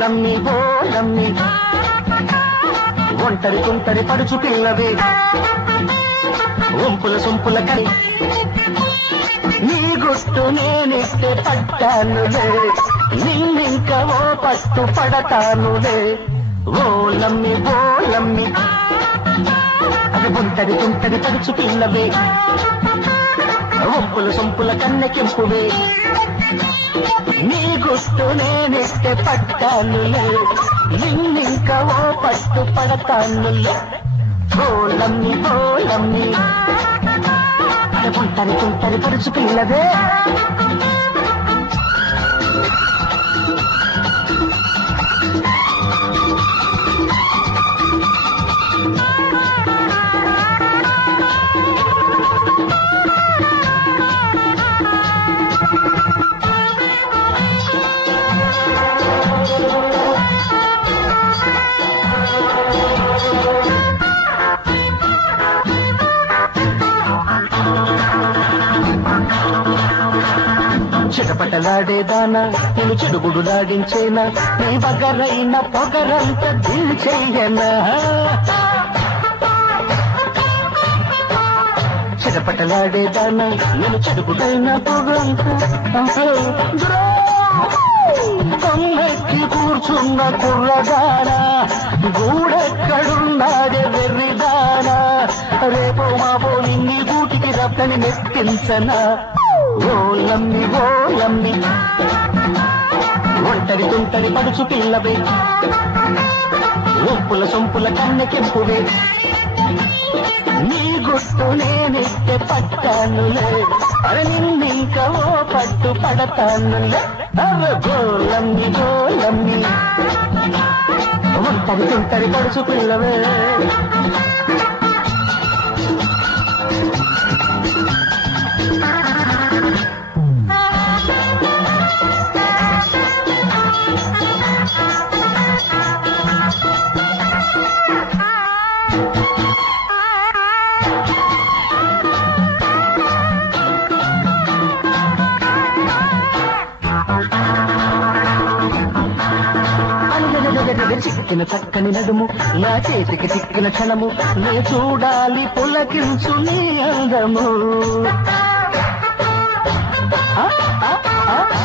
లమ్మి ఓ లమ్మి ఒంటరి తుంటరి పడుచు పిల్లవే ఒంపుల సొంపుల కని నీ గుట్టు నేనిస్తే పట్టానులే నిన్నింక ఓ పట్టు పడతానులే ఓ లమ్మి అది ఒంటరి తుంటరి పడుచు పిల్లవే ఒంపుల సొంపుల కన్నెకెంపువే నీ గుట్టు నేనిస్తే పట్టానులే నిన్నింక ఓ పట్టు పడతానులే ఓ లమ్మి అది ఒంటరి తుంటరి పడుచు పిల్లవే చిటపటలాడేదానా నేను చెడుగుడులాడించేనా నీ వగరైన పొగరంత దిల్చెయ్యనా చిటపటలాడేదానా నేను చెడుగుడైన పొగంత కొమ్మెక్కి కూర్చున్న కుర్రదానా గూడెక్కడున్నాడే వెర్రిదానా రేపో మాపో నిన్ని గూటికి రప్పని మెప్పించనా ఓ లమ్మి ఒంటరి తుంటరి పడుచు పిల్లవే ఒంపుల సొంపుల కన్నెకెంపువే నీ గుట్టు నేనిస్తే పట్టానులే అరే నిన్నింక ఓ పట్టు పడతానులే ఓ లమ్మి ఒంటరి తుంటరి పడుచు పిల్లవే చిక్కిన చక్కని నడుము నా చేతికి చిక్కిన క్షణము నే చూడాలి పులకించు నీ అందము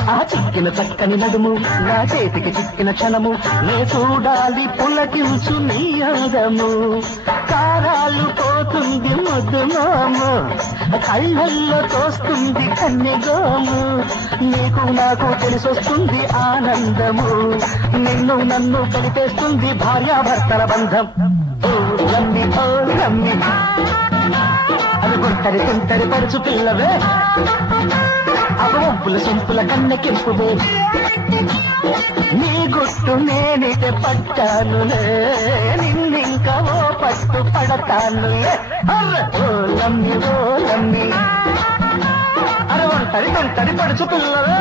ఆ చిక్కిన చక్కని నడుము నా చేతికి చిక్కిన క్షణము నే చూడాలి పులకించు నీ అందము కారాలు పోతుంది ముద్దుమోము కళ్ళల్లో తోస్తుంది కన్నెగోము నీకు నాకు తెలిసొస్తుంది ఆనందము నిన్ను నన్ను కలిపేస్తుంది భార్యాభర్తల బంధం ఓ లమ్మి అది ఒంటరి తుంటరి పడుచు పిల్లవే అవి ఒంపుల సొంపుల కన్నెకెంపువే నీ గుట్టు నేనితే పట్టానులే నిన్నింక ఓ పట్టు పడతానులే ఓ లమ్మి అరే ఒంటరి తుంటరి పడుచు పిల్లవే